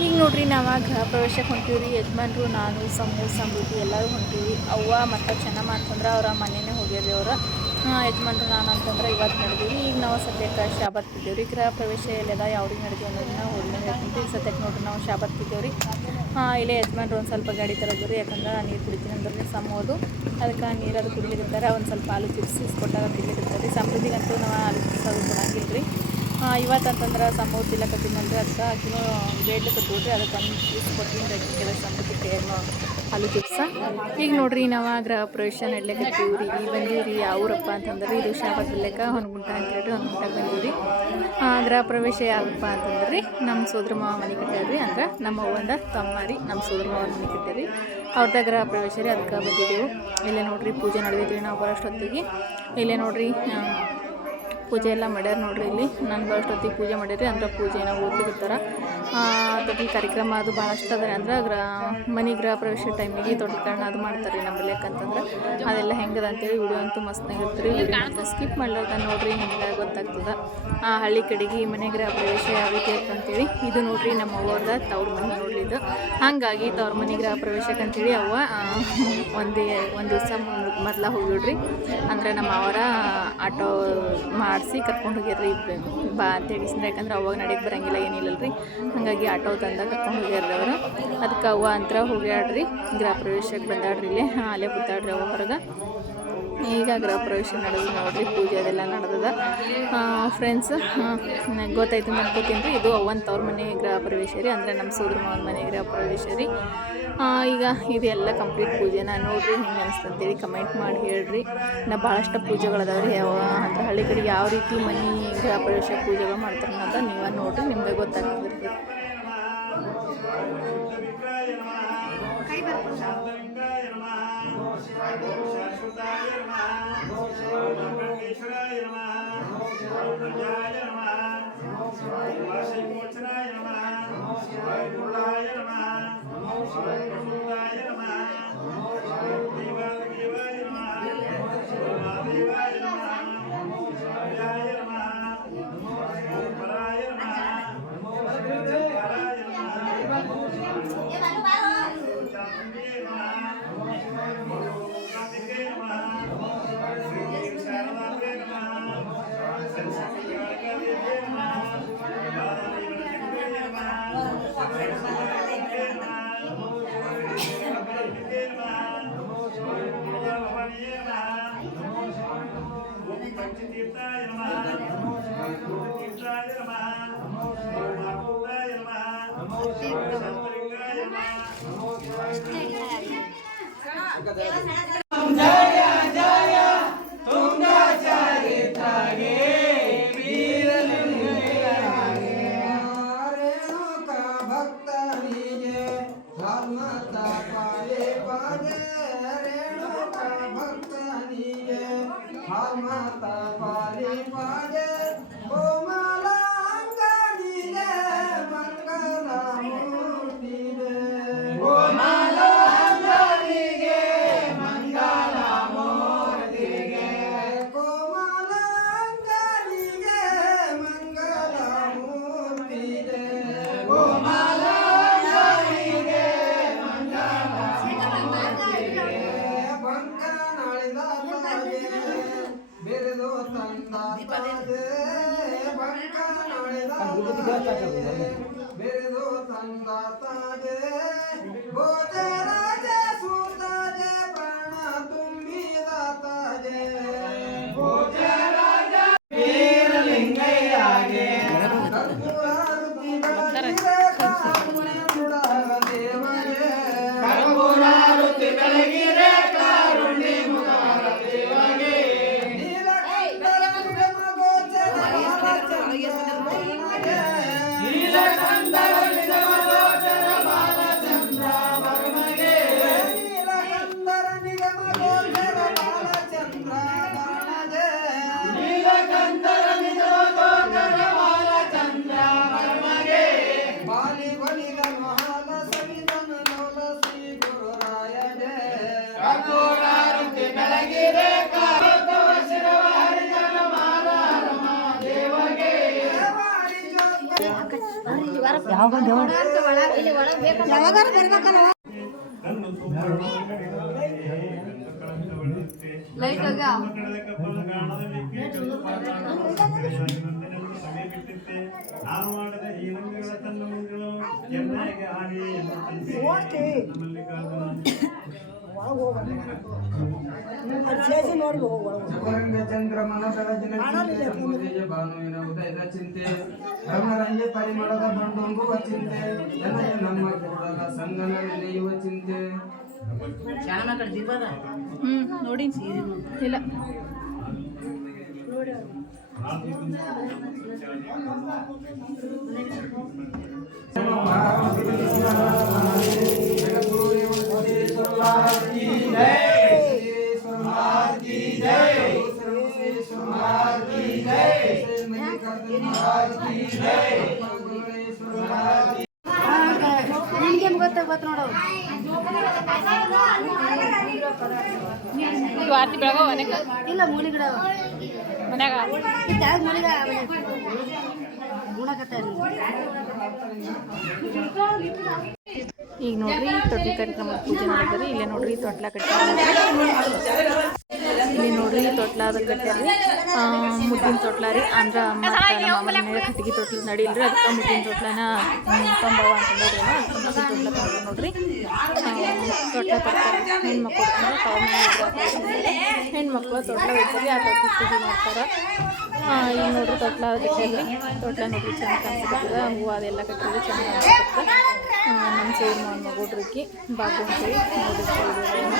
ಈಗ ನೋಡ್ರಿ ನಾವು ಗೃಹ ಪ್ರವೇಶಕ್ಕೆ ಹೊಂಟೀವಿ ರೀ ಯಜಮಾನ್ರು, ನಾನು, ಸಮೂಹ ಸಮೃದ್ಧಿ ಎಲ್ಲರೂ ಹೊಂಟೀವಿ ಅವ್ವ ಮತ್ತು ಚೆನ್ನಮ್ಮ ಅಂತಂದ್ರೆ ಅವ್ರ ಮನೆಯೇ ಹೋಗ್ಯಾರ್ರಿ ಅವ್ರು. ಯಜಮಾನ್ರು, ನಾನು ಅಂತಂದ್ರೆ ಇವತ್ತು ನಡೆದೀವಿ. ಈಗ ನಾವು ಸದ್ಯಕ್ಕೆ ಶಾಬತ್ ರೀ ಗೃಹ ಪ್ರವೇಶ ಎಲ್ಲದ, ಯಾವ್ರಿಗೆ ನಡೆದೀವಿ ಅನ್ನೋದನ್ನ ಹೋಗಿ ಹೇಳ್ತೀನಿ ಸದ್ಯಕ್ಕೆ ನೋಡ್ರಿ ನಾವು ಶಾಬತ್ ರೀ ಇಲ್ಲೇ ಯಜಮಾನ್ರು ಒಂದು ಸ್ವಲ್ಪ ಗಾಡಿ ತರೋದು ರೀ ಯಾಕಂದ್ರೆ ನೀರು ಕುಡಿತೀನಿ ಅಂದ್ರೆ ಸಮೋದು ಅದಕ್ಕೆ ನೀರದು ಕುಡಿಲಿಕತ್ತಾರೆ ಒಂದು ಸ್ವಲ್ಪ ಹಾಲು ತಿರ್ಸಿಸ್ಕೊಟ್ಟಾಗ ರೀ ಸಮೃದ್ಧಿಗಂತೂ ನಾವು ಹಾಲು ತಿರ್ಸೋದು ಕೊಡಂಗಿಲ್ಲ ರೀ ಇವತ್ತು ಅಂತಂದ್ರೆ ತಿಲ್ಲ ತಿಲ್ಲಕತ್ತೀನಂದ್ರೆ ಅದಕ್ಕೆ ಆಕಿನೂ ಬೇಡ್ಲಿಕ್ಕೆ ನೋಡ್ರಿ ಅದಕ್ಕೆ ಒಂದು ಪೀಸ್ ಕೊಡ್ತೀನಿ ಅಕ್ಕಿ ಕೆಲಸ ಕೈಯಾಗ ಅಲ್ಲಿ ಚಿಪ್ಸ ಈಗ ನೋಡ್ರಿ, ನಾವು ಗೃಹ ಪ್ರವೇಶ ನಡ್ಲಿಕತ್ತೀವಿ ರೀ ಈಗ ಬಂದೀವಿ ಯಾವೂರಪ್ಪ ಅಂತಂದ್ರೆ ಇದು ಹೊನಗುಂಟ ಅಂತ ಹೊನ್ಗುಂಟ ಅಂತೇಳಿ ಹೊನ್ಗುಂಟಾಗ ಬಂದೀವಿ ಗೃಹ ಪ್ರವೇಶ ಯಾವಪ್ಪ ಅಂತಂದ್ರೆ ನಮ್ಮ ಸೋದರ ಮಾವ ಮನೆ ಕಟ್ಟಾರ್ರಿ ಅಂದ್ರೆ ನಮ್ಮ ಅವ್ವಂದ ತಮ್ಮ ರೀ ನಮ್ಮ ಸೋದರ ಮಾವ ಮನೆ ಕಟ್ಟಾರ್ರಿ ಅವ್ರದ ಗ್ರಹ ಪ್ರವೇಶ ರೀ ಅದಕ್ಕೆ ಬಂದಿದ್ದೆವು. ಇಲ್ಲೇ ನೋಡ್ರಿ, ಪೂಜೆ ನಡೆದಿದ್ವಿ ನಾವು ಬರೋಷ್ಟೊತ್ತಿಗೆ. ಇಲ್ಲೇ ನೋಡ್ರಿ ಪೂಜೆ ಎಲ್ಲ ಮಾಡ್ಯಾರ ನೋಡ್ರಿ ಇಲ್ಲಿ. ನಾನು ಬರೋಷ್ಟೊತ್ತಿಗೆ ಪೂಜೆ ಮಾಡಿರಿ ಅಂದ್ರೆ ಪೂಜೆನ ಓದ್ಲಿಕತ್ತಾರ ದೊಡ್ಡ ಕಾರ್ಯಕ್ರಮ ಅದು ಭಾಳಷ್ಟು ಅದ ಅಂದ್ರೆ ಗ್ರ, ಮನೆ ಗೃಹ ಪ್ರವೇಶ ಟೈಮಿಗೆ ದೊಡ್ಡ ಕಾರಣ ಅದು ಮಾಡ್ತಾರೆ ರೀ ನಮ್ಮಲ್ಲಿ ಯಾಕಂತಂದ್ರೆ. ಅದೆಲ್ಲ ಹೆಂಗದ ಅಂತೇಳಿ ವಿಡಿಯೋ ಅಂತೂ ಮಸ್ತ್ನಾಗಿರುತ್ತೆ ರೀ ಸ್ಕಿಪ್ ಮಾಡ್ಲಾರ್ದ ನೋಡ್ರಿ ನಿಮ್ಗೆ ಗೊತ್ತಾಗ್ತದ. ಆ, ಹಳ್ಳಿ ಕಡೆಗೆ ಮನೆ ಗೃಹ ಪ್ರವೇಶ ಯಾವ ರೀತಿ ಅಂತೇಳಿ. ಇದು ನೋಡ್ರಿ ನಮ್ಮ ಅವ್ರದ ತವ್ರ ಮನೆ ನೋಡ್ರಿ ಇದು. ಹಾಗಾಗಿ ತವ್ರ ಮನೆ ಗೃಹ ಪ್ರವೇಶಕ್ಕೆ ಅಂತೇಳಿ ಅವ ಒಂದು, ಒಂದೇ ದಿವಸ ಮೊದಲ ಹೋಗಿಡ್ರಿ ಅಂದ್ರೆ ನಮ್ಮ ಅವರ ಆಟೋ ಮಾಡಿಸಿ ಕರ್ಕೊಂಡು ಹೋಗ್ಯಾರ್ರಿ ಬಾ ಅಂತೇಳಿ. ಯಾಕಂದ್ರೆ ಅವಾಗ ನಡೆಯಕ್ಕೆ ಬರಂಗಿಲ್ಲ ರೀ ಹಾಗಾಗಿ ಆಟೋ ತಂದಾಗ ಕರ್ಕೊಂಡು ಹೋಗ್ಯಾರ್ರಿ ಅವರು. ಅದಕ್ಕೆ ಅವ್ವ ಅಂತ ಹೋಗ್ಯಾಡ್ರಿ ಗೃಹ ಪ್ರವೇಶಕ್ಕೆ ಬಂದಾಡ್ರಿ ಇಲ್ಲಿ. ಅಲ್ಲೇ ಕೂತಾಡ್ರಿ ಅವ ಹೊರಗೆ. ಈಗ ಗೃಹ ಪ್ರವೇಶ ನಡೆದು ನೋಡ್ರಿ, ಪೂಜೆ ಅದೆಲ್ಲ ನಡೆದದ. ಫ್ರೆಂಡ್ಸ್ ನನಗೆ ಗೊತ್ತಾಯ್ತು ಅನ್ಕೋತೀನಿ ರೀ. ಇದು ಅವ್ವಂತ ಅವ್ರ ಮನೆ ಗೃಹ ಪ್ರವೇಶ ರೀ. ಅಂದರೆ ನಮ್ಮ ಸೋದರ ಮಾವನ ಮನೆ ಗೃಹ ಪ್ರವೇಶ ರೀ. ಈಗ ಇದೆಲ್ಲ ಕಂಪ್ಲೀಟ್ ಪೂಜೆನ ನೋಡ್ರಿ ಹೆಂಗೆ ಅನಿಸ್ತಂತೇಳಿ ಕಮೆಂಟ್ ಮಾಡಿ ಹೇಳ್ರಿ. ನಾ ಭಾಳಷ್ಟು ಪೂಜೆಗಳದಾವ್ರಿ. ಯಾವ ಅಂದ್ರೆ ಹಳ್ಳಿ ಕಡೆ ಯಾವ ರೀತಿ ಮನೆ ಗೃಹ ಪ್ರವೇಶ ಪೂಜೆಗಳು ಮಾಡ್ತಾರೆ ಅಂತ ನೀವು ನೋಡ್ರಿ, ನಿಮಗೆ శివాయ నమ శివాయ కులాయ నమ శివాయ కులాయ నమ శివాయ దేవాయ నమ దేవాయ ಯಾವಾಗಾರ ಬರ್ಬೇಕಲ್ಲ ಲೈಟ್ ಹೋಗ ನಾನು ಮಾಡದ ಈ ನಂಬಿಗಳ ತನ್ನ ಎಣ್ಣೆಗೆ ಹಾನಿ ಚತುರಂಗ ಚಿಂತೆ ಚಂದ್ರದೇಯ ಭಾನುವಿನ ಉದಯದ ಚಿಂತೆ ರಮರಂಗೆ ಪರಿಮಳದ ಬಂಡೊಂಗುವ ಚಿಂತೆ ಜನಯ ನಮ್ಮ ಕೂಡದ ಸಂಗನ ನೆನೆಯುವ ಚಿಂತೆ ಹ್ಮ್, ನೋಡಿ. ಇಲ್ಲ ನಿನ್ಗೆ ಈಗ ಆರತಿ ಬೆಳಗಾವ ಮನೆಗೆ ಇಲ್ಲ ಮೂಲಿ ಗಿಡ ಮನ್ಯಾಗ? ಇದ್ದಾಗ ಮೂಲಿಗ ಗುಣಕತ್ತ ಈಗ ನೋಡ್ರಿ ತೊಟ್ಟಿ ಕಾರ್ಯಕ್ರಮ ಪೂಜೆ ಮಾಡಿದ್ರಿ ಇಲ್ಲೇ ನೋಡ್ರಿ ತೊಟ್ಲ ಕಟ್ಟಿ. ಇಲ್ಲಿ ನೋಡ್ರಿ ತೊಟ್ಲಾದ ಕಟ್ಟಿ ಮುದ್ದಿನ ತೊಟ್ಲ ರೀ. ಅಂದ್ರೆ ಮಾಮೂಲಿ ಮನ್ಯಾಗ ಕಟ್ಟಿಗೆ ತೊಟ್ಲ ನಡೀಲ್ರಿ. ಅದಕ್ಕೆ ಮುದ್ದಿನ ತೊಟ್ಲನ ತಂಬವ ಅಂತ ಅದಕ್ಕೆ ಮುದ್ದಿನ ತೊಟ್ಲ ತಂದ್ರು ನೋಡ್ರಿ. ತೊಟ್ಲ ತರ್ತಾರೆ ಹೆಣ್ಮಕ್ಳು ಹೆಣ್ಮಕ್ಳು ತೊಟ್ಲ ಇಡ್ತಾರೆ ಆ ತೊಟ್ಲ ಪೂಜೆ ಮಾಡ್ತಾರೆ. ಈಗ ನೋಡ್ರಿ ತೊಟ್ಲ ಕಟ್ಟಿದ್ರಿ. ತೊಟ್ಲ ನೋಡ್ರಿ ಚೆನ್ನಾಗಿ ಕಾಣಿಸ್ತದೆ ಹೂವು ಅದೆಲ್ಲ ಕಟ್ಟಿದ್ರೆ, ಚೆನ್ನಾಗಿ ಕಾಣಿಸ್ತದೆ ನಮ್ಮ ಸೇರಿ ಮಾಡಿ ಮಗುಡ್ರಿಕಿ ಬಾಗು ಅಂತೇಳಿ ನೋಡಿರ್ತೀವಿ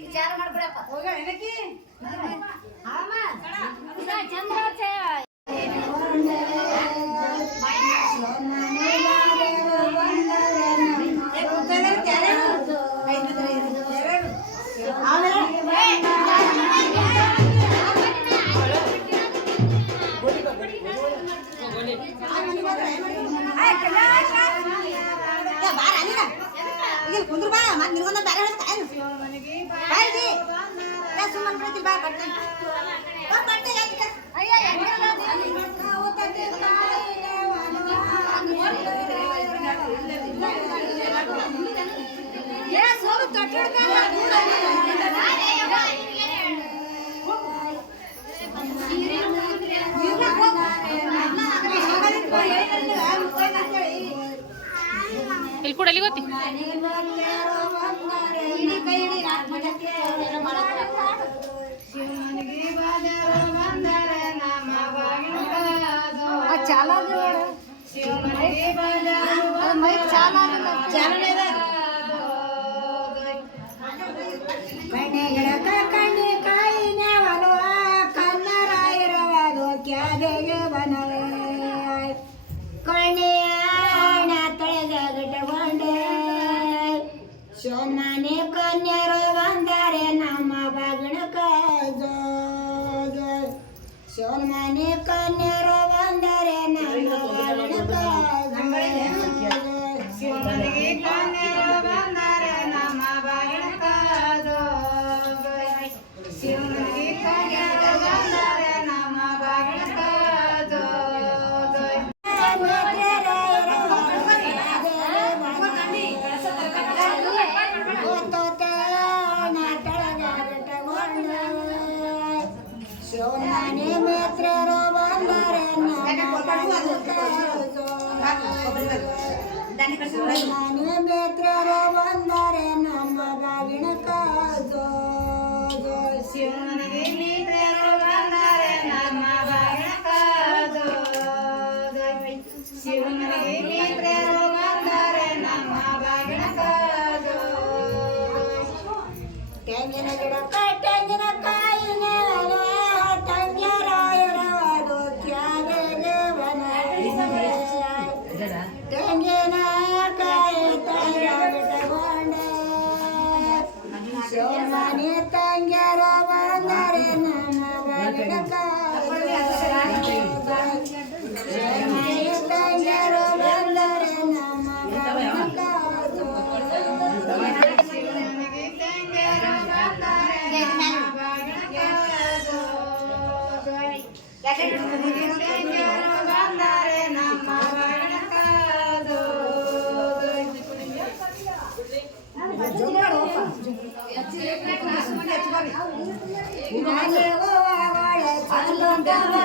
ವಿಚಾರ ಮಾಡ್ಬಿಡಪ್ಪ ಚಂದ್ರ చాలా చాలా చాలా దాన్ని Cả em! Gracias.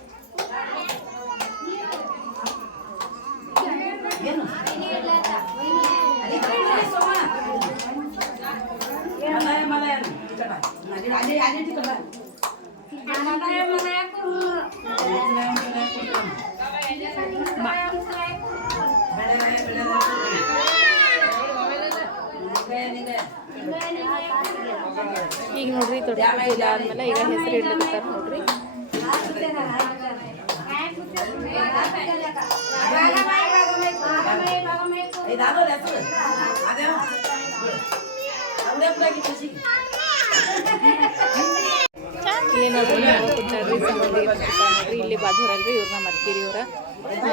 ಈಗ ನೋಡ್ರಿ ತೊಡೆ ಪೂಜೆ ಆದ್ಮೇಲೆ ಈಗ ಹೆಸರು ಇಡ್ಲಿಕತ್ತಾರ ನೋಡ್ರಿ. ಇಲ್ಲಿ ನೋಡ್ರಿ ಸಂಬಂಧಿ ಇಲ್ಲಿ ಬಾಧೂರಲ್ರಿ ಇವ್ರನ್ನ ಮರ್ತೀರಿ ಇವ್ರ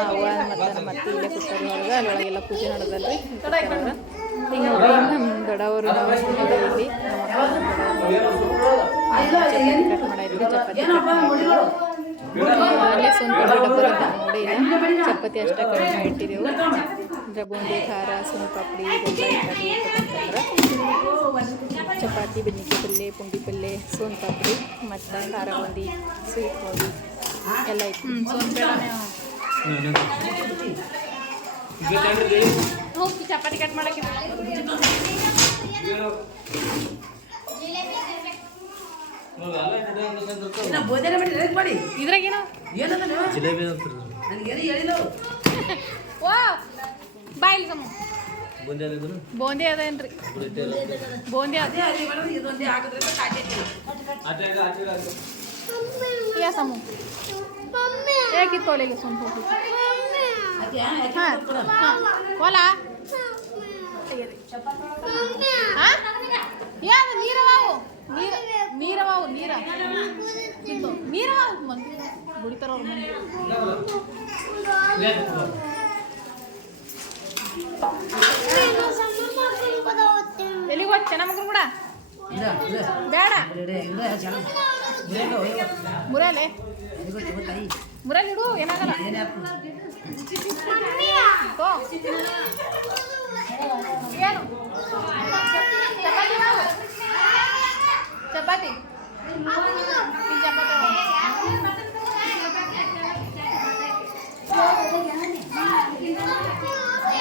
ಅವ್ವ ಮತ್ತು ನಮ್ಮ ಅತ್ತಿ ಇಲ್ಲೇ ಕೂತಾರಿ ಒಳಗೆ ಅಲ್ಲೊಳಗೆಲ್ಲ ಪೂಜೆ ನಡೆದಲ್ರಿ. ಈಗ ನೋಡ್ರಿ ನಮ್ಮ ದೊಡ್ಡವರು ಇಲ್ಲಿ ಚಪಾತಿ ಕಟ್ ಚಪಾತಿ ಅಲ್ಲೇ ಚಪಾತಿ ಅಷ್ಟೇ ಕಡಿಮೆ ಇಟ್ಟಿದ್ದೆವು ಅಂದ್ರೆ ಬೂಂದಿ ಖಾರ, ಸೋನ್ ಪಾಪಡಿ ಇದೆಲ್ಲ ಚಪಾತಿ ಬದ್ನಿಕಾಯಿ ಪಲ್ಯ ಪುಂಡಿ ಪಲ್ಯ ಸೋನ್ ಪಾಪಡಿ ಮತ್ತು ಖಾರ ಬೂಂದಿ ಸ್ವೀಟ್ ಹೋಳಿ ಎಲ್ಲ ಇತ್ತು ಸೋನ್ ಹೋಗಿ ಚಪಾತಿ ಕಟ್ ಮಾಡಕ್ಕೆ ಇದ್ರಾಗೇನು? ಜಿಲೇಬಿ ಅಂತ ಬಾಯಿಲ್ ಬುಂದಿ ಬೋಂದಿ ಅದೇನ್ರಿ? ಬೂಂದಿ ಅದೇ. ಯಾ ಸಮು. ಹೋಗಿ. ಅದೇ ಯಾಕೆ ಹಾಂ. ಹಾಂ. ಹೊಲ. ಹಾಂ? ಯಾರು ನೀರವಾವು. ನೀರ ನೀರವಾವು ನೀರ. ನೀರವಾ ನೀರವಾವು ಅವ್ರ ಮಂದಿ ಎಲ್ಲಿಗೆ ಹೋಗ್ತೆ ನಮಗೂ ಕೂಡ? ಇಲ್ಲ ಇಲ್ಲ. ಬೇಡ. ಇಲ್ಲ ಇಲ್ಲ ಚೆನ್ನಾಗಿ ಇಲ್ಲ ಇಲ್ಲ ಮುರಲೆ ಇದು ತಾಯಿ ಮುರಲ್ ಇಡು ಏನಾಗಲ್ಲ. ಏನೇ ತೋ. ಏನು? ಚಪಾತಿ ಮಾವು ಚಪಾತಿ.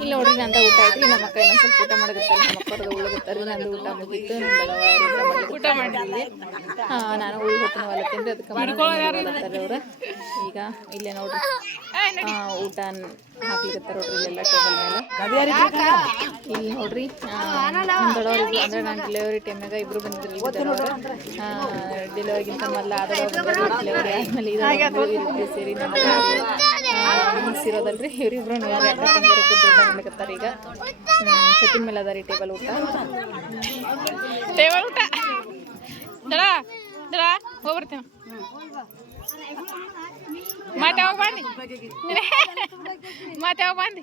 ಇಲ್ಲಿ ನೋಡ್ರಿ ನಂದ ಊಟ ಆಯ್ತು ನಮ್ಮ ಅಕ್ಕ ಏನೋ ಸ್ವಲ್ಪ ಊಟ ಮಾಡಿರ್ತಾರೆ ನಮ್ಮ ಅಕ್ಕರ್ದು ಉಳಿದಿರ್ತಾರೆ ನಂದು ಊಟ ಮುಗಿತು ನಮ್ಮ ಊಟ ಮಾಡಿದ್ವಿ ಹಾ ನಾನು ಉಳ್ಳು ಹೋಗ್ತೀನಿ ಹೊಲ ತಿಂದ್ರೆ ಅದಕ್ಕೆ ಮಾಡ್ತಾರೆ ಅವ್ರ ಈಗ ಇಲ್ಲೇ ನೋಡ್ರಿ ಊಟ ಹಾಕ್ಲಿಕತ್ತಾರ ನೋಡ್ರಿ ಇಲ್ಲೆಲ್ಲ ಟೇಬಲ್ ಮೇಲೆ ಇಲ್ಲಿ ನೋಡ್ರಿ ನಮ್ಮ ದೊಡ್ಡವ್ರಿಗೆ ಅಂದ್ರೆ ನಾನು ಡೆಲಿವರಿ ಟೈಮ್ನಾಗ ಇಬ್ರು ಬಂದಿದ್ರಲ್ಲ ಡೆಲಿವರಿಗಿಂತ ಮೊದಲ ಆದವರು ಡೆಲಿವರಿ ಆದ್ಮೇಲೆ ಸೇರಿ ಮುಗಿಸಿರೋದಲ್ರಿ ಇವರಿಬ್ರು ನೋಡಿ ಮಾಡ್ಲಿಕತ್ತಾರ ಈಗ. ಸತಿನ ಮೇಲೆ ಅದ ರೀ ಟೇಬಲ್ ಊಟ. ಟೇಬಲ್ ಊಟ? ದಡ ದಡ, ಹೋಗ್ಬರ್ತೀನಿ? ಮತ್ತೆ ಯಾವಾಗ ಬಂದಿ ಮತ್ತೆ ಯಾವಾಗ ಬಂದಿ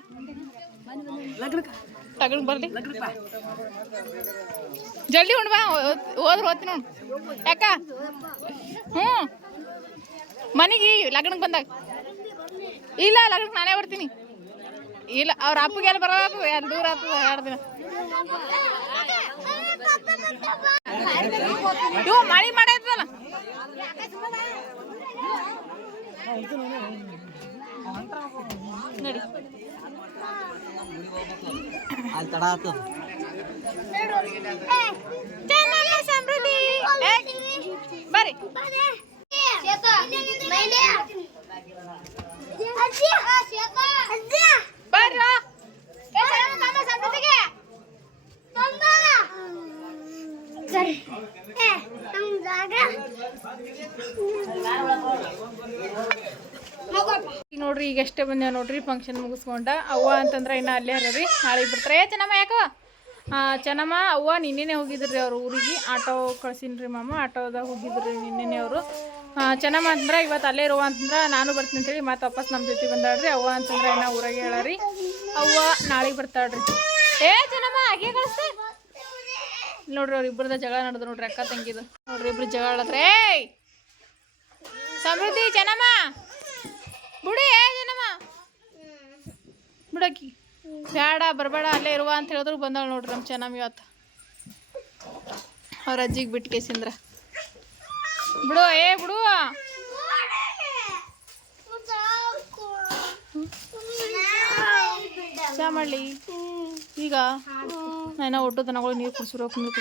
ತಗೊಂಡ್ ಬರ್ಲಿ. ಜಲ್ದಿ ಉಂಡ್ ಬಾ ಹೋದ್ರೆ ಹೋಗ್ತೀನಿ ನೋಡು. ಯಾಕ? ಹ್ಞೂ ಮನೆಗೆ ಲಗ್ನಕ್ಕೆ ಬಂದಾಗ. ಇಲ್ಲ ಲಗ್ನಕ್ಕೆ ನಾನೇ ಬರ್ತೀನಿ. ಇಲ್ಲ, ಅವ್ರ ಅಪ್ಪಗೆ ಎಲ್ಲಿ ಬರೋದು ಎರಡು ದೂರ ಆಗ್ತದೆ ಎರಡು ದಿನ. ಇವು ಮಳೆ ಮಾಡೈತಲ್ಲ ಬರ್ರ ನೋಡ್ರಿ, ಈಗ ಎಷ್ಟೇ ಬಂದೇವ್ ನೋಡ್ರಿ ಫಂಕ್ಷನ್ ಮುಗಿಸ್ಕೊಂಡ. ಅವ್ವ ಅಂತಂದ್ರೆ ಇನ್ನ ಅಲ್ಲೇ ರೀ ನಾಳೆ ಬಿಡ್ತಾರೆ ಏ, ಚೆನ್ನಮ್ಮ, ಯಾಕೋ? ಚೆನ್ನಮ್ಮ, ಅವ್ವ ನಿನ್ನೆನೆ ಹೋಗಿದ್ರಿ ಅವ್ರ ಊರಿಗೆ. ಆಟೋ ಕಳ್ಸಿನ್ರಿ ಮಾಮ. ಆಟೋದಾಗ ಹೋಗಿದ್ರಿ ನಿನ್ನೆನೆ ಅವರು. ಚೆನ್ನಮ್ಮ ಅಂತಂದ್ರೆ ಇವತ್ತು ಅಲ್ಲೇ ಇರುವ ಅಂತಂದ್ರೆ ನಾನು ಬರ್ತೀನಿ ಅಂತೇಳಿ ಮತ್ತೆ ವಾಪಸ್ ನಮ್ಮ ಜೊತೆ ಬಂದಾಡ್ರಿ ಅವ್ವ ಅಂತಂದ್ರೆ ಇನ್ನ ಊರಾಗೆ ಹೇಳಾರಿ. ಅವ್ವ ನಾಳೆಗೆ ಬರ್ತಾಳ್ರಿ. ಏ, ಚೆನ್ನಮ್ಮ ಹಾಗೆ ಕಳಿಸ್ತೆ ನೋಡ್ರಿ ಅವ್ರ ಇಬ್ಬರದ ಜಗಳ ನಡೆದು ನೋಡ್ರಿ ಅಕ್ಕ ತಂಗಿದು. ನೋಡ್ರಿ ಇಬ್ರು ಜಗಳ ಏಯ್! ಸಮೃದ್ಧಿ, ಚೆನ್ನಮ್ಮ. ಬಿಡಿ, ಏ, ಚೆನ್ನಮ್ಮ. ಬಿಡಕ್ಕಿ. ಬೇಡ ಬರಬೇಡ, ಅಲ್ಲೇ ಇರುವ ಅಂತ ಹೇಳಿದ್ರು ಬಂದಾಳ ನೋಡ್ರಿ ನಮ್ಮ ಚೆನ್ನಮ್ಮ ಇವತ್ತು ಅವ್ರ ಅಜ್ಜಿಗೆ ಬಿಟ್ಟು ಕೇಸಿಂದ್ರ. ಬಿಡು ಏ ಬಿಡು. ಚಾ ಮಾಡಲಿ? ಈಗ? ನಾನು ಒಟ್ಟು ದನಗಳು ನೀರು ಕುಡಿಸಿರೋ ನೀರು